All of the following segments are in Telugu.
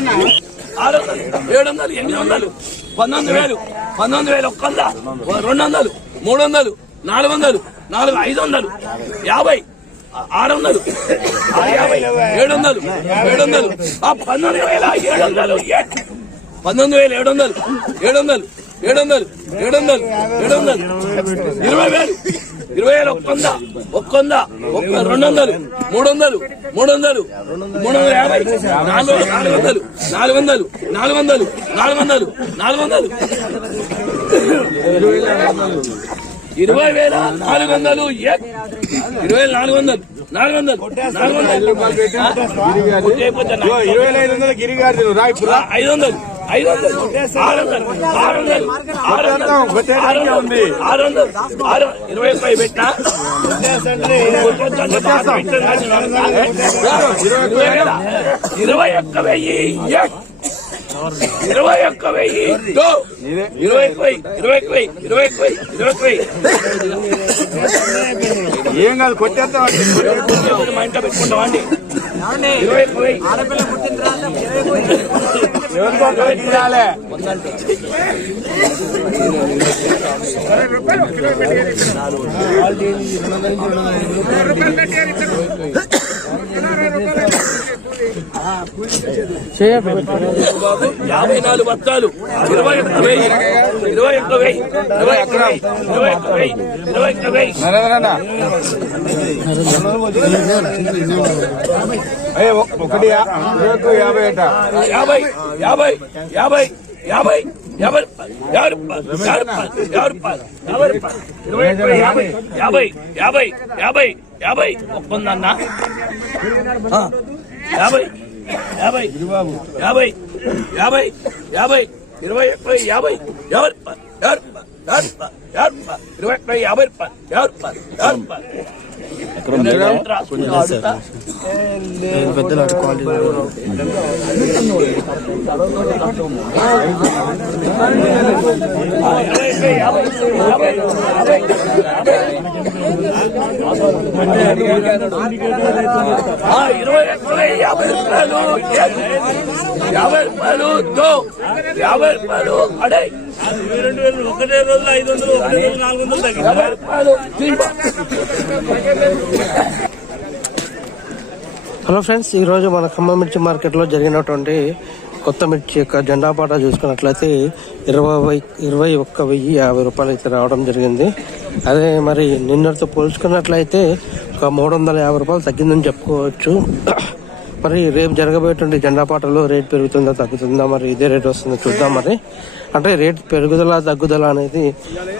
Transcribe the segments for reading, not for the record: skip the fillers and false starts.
700, 800, 19,000, 19,100, 200, 300, 400, 500, 50, 600, 700, 19,700, 700, 20,000, 20,000, 100, 200, 300, 350, 400, 20,500 గిరిగారు 500, 600, 20 పెట్టా 21,000 ఏం కాదు కొట్టేస్తాం మా ఇంట్లో పెట్టుకుంటాం అండి 21,000 ఆడపిల్ల పుట్టిన తర్వాత 54 బత్తాలు 50 ఒప్పందన్నా 50, 50 అడే 22,000 ఒకటే రోజులు 500, 400 హలో ఫ్రెండ్స్, ఈరోజు మన ఖమ్మం మిర్చి మార్కెట్లో జరిగినటువంటి కొత్త మిర్చి యొక్క జెండా పాట చూసుకున్నట్లయితే 21,050 రూపాయలు అయితే రావడం జరిగింది. అదే మరి నిన్నటితో పోల్చుకున్నట్లయితే ఒక 350 రూపాయలు తగ్గిందని చెప్పుకోవచ్చు. మరి రేపు జరగబోయేటువంటి జెండా పాటలో రేట్ పెరుగుతుందా తగ్గుతుందా, మరి ఇదే రేట్ వస్తుందో చూద్దాం. మరి అంటే రేట్ పెరుగుదల తగ్గుదల అనేది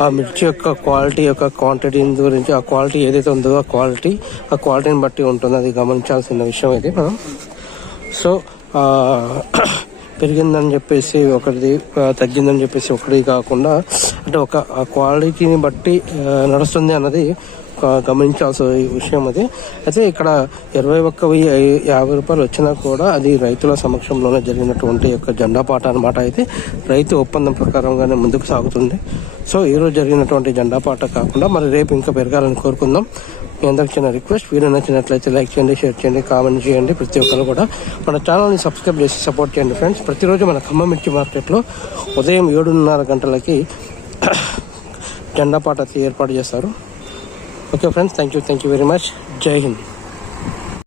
ఆ మిర్చి యొక్క క్వాలిటీ యొక్క క్వాంటిటీ గురించి, ఆ క్వాలిటీ ఏదైతే ఉందో ఆ క్వాలిటీని బట్టి ఉంటుంది. అది గమనించాల్సిన విషయం ఇది మనం. సో పెరిగిందని చెప్పేసి ఒకటి, తగ్గిందని చెప్పేసి ఒకటి కాకుండా అంటే ఒక క్వాలిటీని బట్టి నడుస్తుంది అన్నది గమనించాల్సిన విషయం అది. అయితే ఇక్కడ 21,050 రూపాయలు వచ్చినా కూడా అది రైతుల సమక్షంలోనే జరిగినటువంటి యొక్క జెండా పాట అనమాట. అయితే రైతు ఒప్పందం ప్రకారంగానే ముందుకు సాగుతుంది. సో ఈరోజు జరిగినటువంటి జెండా పాట కాకుండా మరి రేపు ఇంకా పెరగాలని కోరుకుందాం. మీ అందరికి చిన్న రిక్వెస్ట్, వీడియో నచ్చినట్లయితే లైక్ చేయండి, షేర్ చేయండి, కామెంట్ చేయండి. ప్రతి ఒక్కరు కూడా మన ఛానల్ని సబ్స్క్రైబ్ చేసి సపోర్ట్ చేయండి ఫ్రెండ్స్. ప్రతిరోజు మన ఖమ్మం మిర్చి మార్కెట్లో ఉదయం 7:30 గంటలకి జెండా పాట ఏర్పాటు చేస్తారు. Okay friends, thank you very much. జై హింద్.